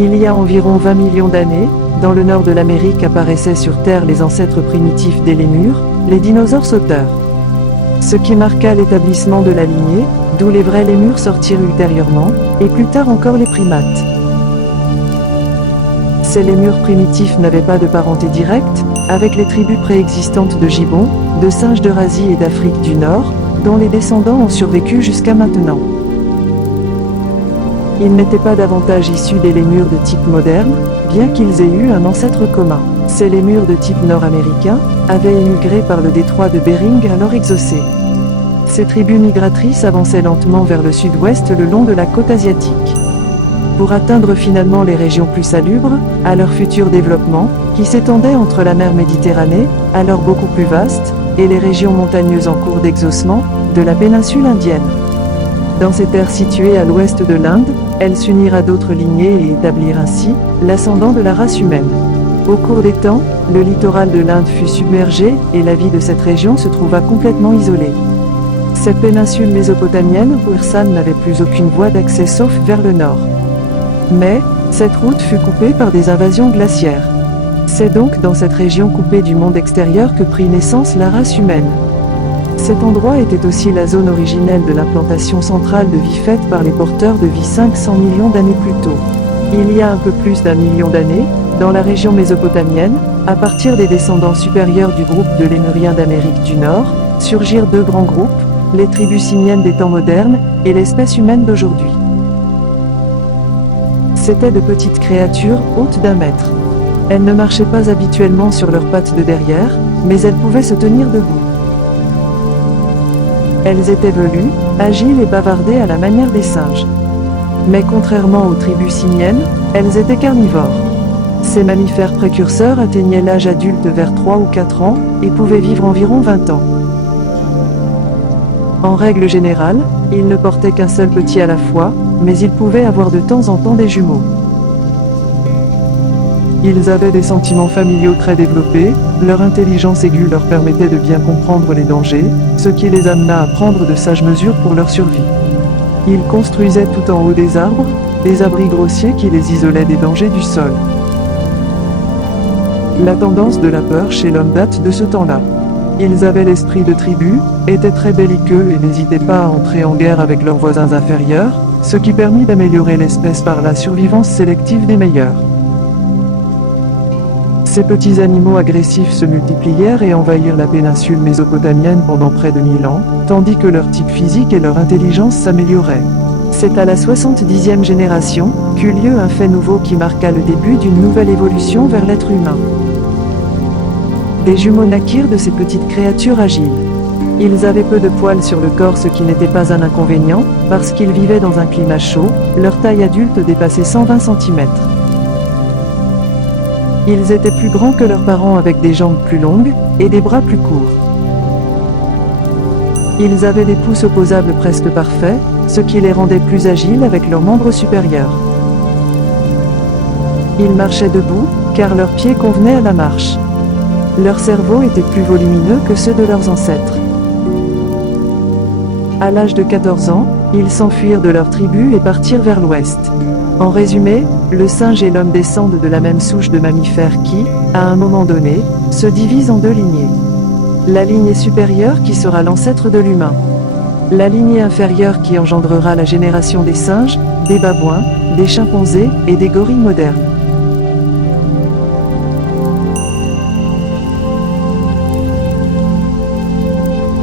Il y a environ 20 millions d'années, dans le nord de l'Amérique apparaissaient sur Terre les ancêtres primitifs des lémurs, les dinosaures sauteurs. Ce qui marqua l'établissement de la lignée, d'où les vrais lémurs sortirent ultérieurement, et plus tard encore les primates. Ces lémurs primitifs n'avaient pas de parenté directe avec les tribus préexistantes de gibbons, de singes d'Eurasie et d'Afrique du Nord, dont les descendants ont survécu jusqu'à maintenant. Ils n'étaient pas davantage issus des lémurs de type moderne, bien qu'ils aient eu un ancêtre commun. Ces lémurs de type nord-américain avaient émigré par le détroit de Bering alors exaucé. Ces tribus migratrices avançaient lentement vers le sud-ouest le long de la côte asiatique, pour atteindre finalement les régions plus salubres, à leur futur développement, qui s'étendait entre la mer Méditerranée, alors beaucoup plus vaste, et les régions montagneuses en cours d'exhaussement, de la péninsule indienne. Dans ces terres situées à l'ouest de l'Inde, elles s'unirent à d'autres lignées et établirent ainsi l'ascendant de la race humaine. Au cours des temps, le littoral de l'Inde fut submergé et la vie de cette région se trouva complètement isolée. Cette péninsule mésopotamienne où Irsan n'avait plus aucune voie d'accès sauf vers le nord. Mais, cette route fut coupée par des invasions glaciaires. C'est donc dans cette région coupée du monde extérieur que prit naissance la race humaine. Cet endroit était aussi la zone originelle de l'implantation centrale de vie faite par les porteurs de vie 500 millions d'années plus tôt. Il y a un peu plus d'1 million d'années, dans la région mésopotamienne, à partir des descendants supérieurs du groupe de Lémuriens d'Amérique du Nord, surgirent deux grands groupes, les tribus simiennes des temps modernes et l'espèce humaine d'aujourd'hui. C'étaient de petites créatures, hautes d'1 mètre. Elles ne marchaient pas habituellement sur leurs pattes de derrière, mais elles pouvaient se tenir debout. Elles étaient velues, agiles et bavardaient à la manière des singes. Mais contrairement aux tribus simiennes, elles étaient carnivores. Ces mammifères précurseurs atteignaient l'âge adulte vers 3 ou 4 ans, et pouvaient vivre environ 20 ans. En règle générale, ils ne portaient qu'un seul petit à la fois, mais ils pouvaient avoir de temps en temps des jumeaux. Ils avaient des sentiments familiaux très développés, leur intelligence aiguë leur permettait de bien comprendre les dangers, ce qui les amena à prendre de sages mesures pour leur survie. Ils construisaient tout en haut des arbres, des abris grossiers qui les isolaient des dangers du sol. La tendance de la peur chez l'homme date de ce temps-là. Ils avaient l'esprit de tribu, étaient très belliqueux et n'hésitaient pas à entrer en guerre avec leurs voisins inférieurs, ce qui permit d'améliorer l'espèce par la survivance sélective des meilleurs. Ces petits animaux agressifs se multiplièrent et envahirent la péninsule mésopotamienne pendant près de 1000 ans, tandis que leur type physique et leur intelligence s'amélioraient. C'est à la 70e génération qu'eut lieu un fait nouveau qui marqua le début d'une nouvelle évolution vers l'être humain. Des jumeaux naquirent de ces petites créatures agiles. Ils avaient peu de poils sur le corps, ce qui n'était pas un inconvénient, parce qu'ils vivaient dans un climat chaud, leur taille adulte dépassait 120 cm. Ils étaient plus grands que leurs parents avec des jambes plus longues, et des bras plus courts. Ils avaient des pouces opposables presque parfaits, ce qui les rendait plus agiles avec leurs membres supérieurs. Ils marchaient debout, car leurs pieds convenaient à la marche. Leur cerveau était plus volumineux que ceux de leurs ancêtres. À l'âge de 14 ans, ils s'enfuirent de leur tribu et partirent vers l'ouest. En résumé, le singe et l'homme descendent de la même souche de mammifères qui, à un moment donné, se divisent en deux lignées. La lignée supérieure qui sera l'ancêtre de l'humain. La lignée inférieure qui engendrera la génération des singes, des babouins, des chimpanzés et des gorilles modernes.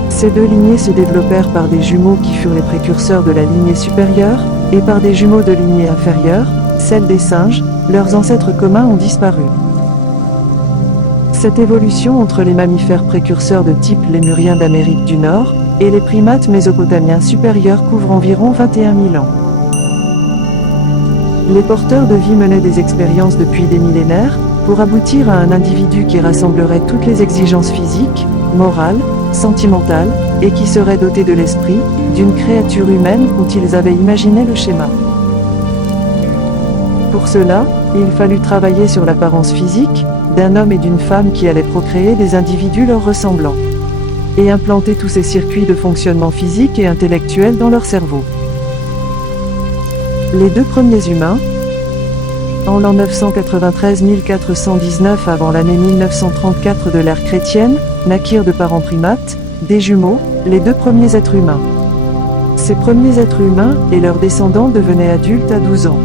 Ces deux lignées se développèrent par des jumeaux qui furent les précurseurs de la lignée supérieure, et par des jumeaux de lignée inférieure, celle des singes, leurs ancêtres communs ont disparu. Cette évolution entre les mammifères précurseurs de type lémurien d'Amérique du Nord et les primates mésopotamiens supérieurs couvre environ 21 000 ans. Les porteurs de vie menaient des expériences depuis des millénaires pour aboutir à un individu qui rassemblerait toutes les exigences physiques, morales, sentimentales, et qui serait doté de l'esprit d'une créature humaine dont ils avaient imaginé le schéma. Pour cela, il fallut travailler sur l'apparence physique d'un homme et d'une femme qui allaient procréer des individus leur ressemblant, et implanter tous ces circuits de fonctionnement physique et intellectuel dans leur cerveau. Les deux premiers humains, En l'an 993-1419 avant l'année 1934 de l'ère chrétienne, naquirent de parents primates, des jumeaux, les deux premiers êtres humains. Ces premiers êtres humains et leurs descendants devenaient adultes à 12 ans.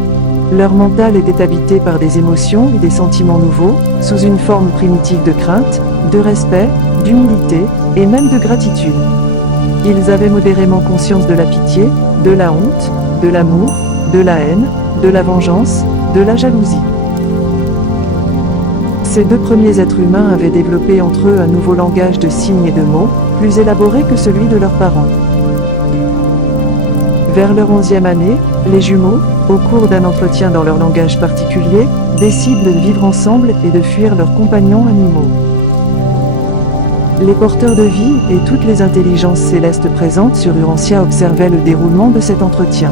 Leur mental était habité par des émotions et des sentiments nouveaux, sous une forme primitive de crainte, de respect, d'humilité, et même de gratitude. Ils avaient modérément conscience de la pitié, de la honte, de l'amour, de la haine, de la vengeance, de la jalousie. Ces deux premiers êtres humains avaient développé entre eux un nouveau langage de signes et de mots, plus élaboré que celui de leurs parents. Vers leur 11e année, les jumeaux, au cours d'un entretien dans leur langage particulier, décident de vivre ensemble et de fuir leurs compagnons animaux. Les porteurs de vie et toutes les intelligences célestes présentes sur Urantia observaient le déroulement de cet entretien.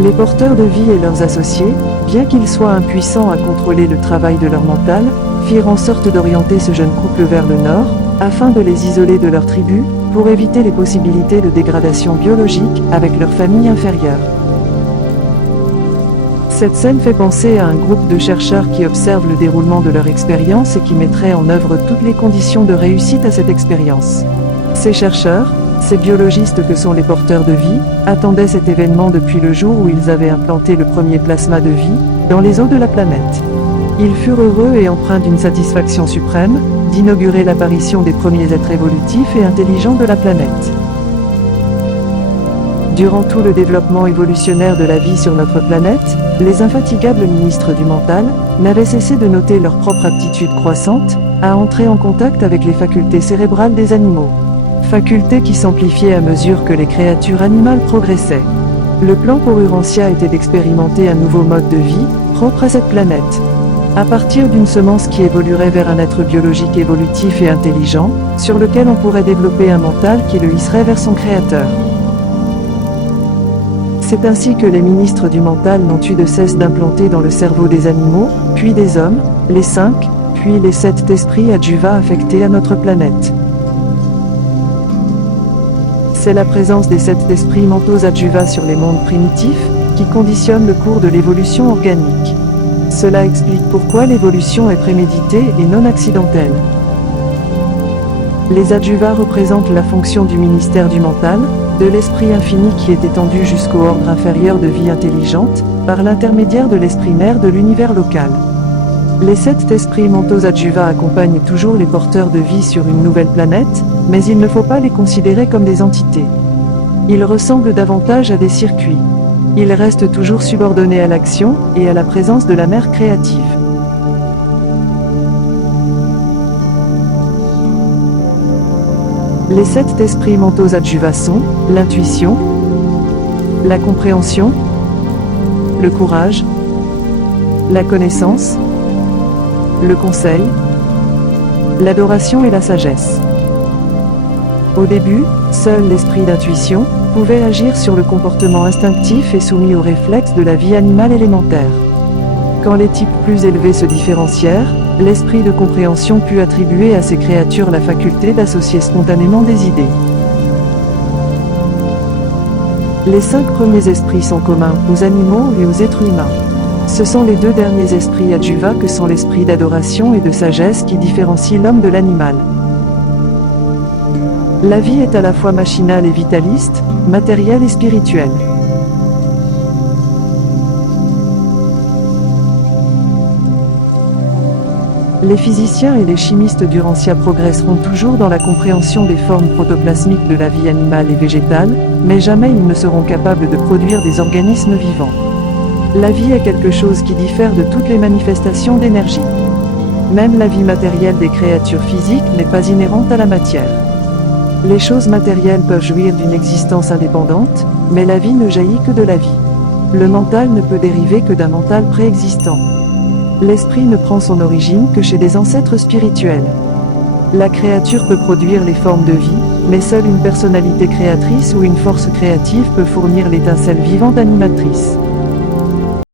Les porteurs de vie et leurs associés, bien qu'ils soient impuissants à contrôler le travail de leur mental, firent en sorte d'orienter ce jeune couple vers le nord, afin de les isoler de leur tribu, pour éviter les possibilités de dégradation biologique avec leur famille inférieure. Cette scène fait penser à un groupe de chercheurs qui observent le déroulement de leur expérience et qui mettraient en œuvre toutes les conditions de réussite à cette expérience. Ces chercheurs, ces biologistes que sont les porteurs de vie, attendaient cet événement depuis le jour où ils avaient implanté le premier plasma de vie, dans les eaux de la planète. Ils furent heureux et empreints d'une satisfaction suprême, d'inaugurer l'apparition des premiers êtres évolutifs et intelligents de la planète. Durant tout le développement évolutionnaire de la vie sur notre planète, les infatigables ministres du mental n'avaient cessé de noter leur propre aptitude croissante à entrer en contact avec les facultés cérébrales des animaux. Facultés qui s'amplifiaient à mesure que les créatures animales progressaient. Le plan pour Urantia était d'expérimenter un nouveau mode de vie, propre à cette planète. À partir d'une semence qui évoluerait vers un être biologique évolutif et intelligent, sur lequel on pourrait développer un mental qui le hisserait vers son créateur. C'est ainsi que les ministres du mental n'ont eu de cesse d'implanter dans le cerveau des animaux, puis des hommes, les 5, puis les 7 esprits adjuva affectés à notre planète. C'est la présence des 7 esprits mentaux adjuva sur les mondes primitifs, qui conditionne le cours de l'évolution organique. Cela explique pourquoi l'évolution est préméditée et non accidentelle. Les adjuvas représentent la fonction du ministère du mental, de l'esprit infini qui est étendu jusqu'au ordre inférieur de vie intelligente, par l'intermédiaire de l'esprit mère de l'univers local. Les 7 esprits mentaux adjuvas accompagnent toujours les porteurs de vie sur une nouvelle planète, mais il ne faut pas les considérer comme des entités. Ils ressemblent davantage à des circuits. Ils restent toujours subordonnés à l'action et à la présence de la mère créative. Les 7 esprits mentaux adjuvas sont l'intuition, la compréhension, le courage, la connaissance, le conseil, l'adoration et la sagesse. Au début, seul l'esprit d'intuition pouvait agir sur le comportement instinctif et soumis aux réflexes de la vie animale élémentaire. Quand les types plus élevés se différencièrent, l'esprit de compréhension put attribuer à ces créatures la faculté d'associer spontanément des idées. Les 5 premiers esprits sont communs aux animaux et aux êtres humains. Ce sont les 2 derniers esprits adjuvas que sont l'esprit d'adoration et de sagesse qui différencient l'homme de l'animal. La vie est à la fois machinale et vitaliste, matérielle et spirituelle. Les physiciens et les chimistes d'Urantia progresseront toujours dans la compréhension des formes protoplasmiques de la vie animale et végétale, mais jamais ils ne seront capables de produire des organismes vivants. La vie est quelque chose qui diffère de toutes les manifestations d'énergie. Même la vie matérielle des créatures physiques n'est pas inhérente à la matière. Les choses matérielles peuvent jouir d'une existence indépendante, mais la vie ne jaillit que de la vie. Le mental ne peut dériver que d'un mental préexistant. L'esprit ne prend son origine que chez des ancêtres spirituels. La créature peut produire les formes de vie, mais seule une personnalité créatrice ou une force créative peut fournir l'étincelle vivante animatrice.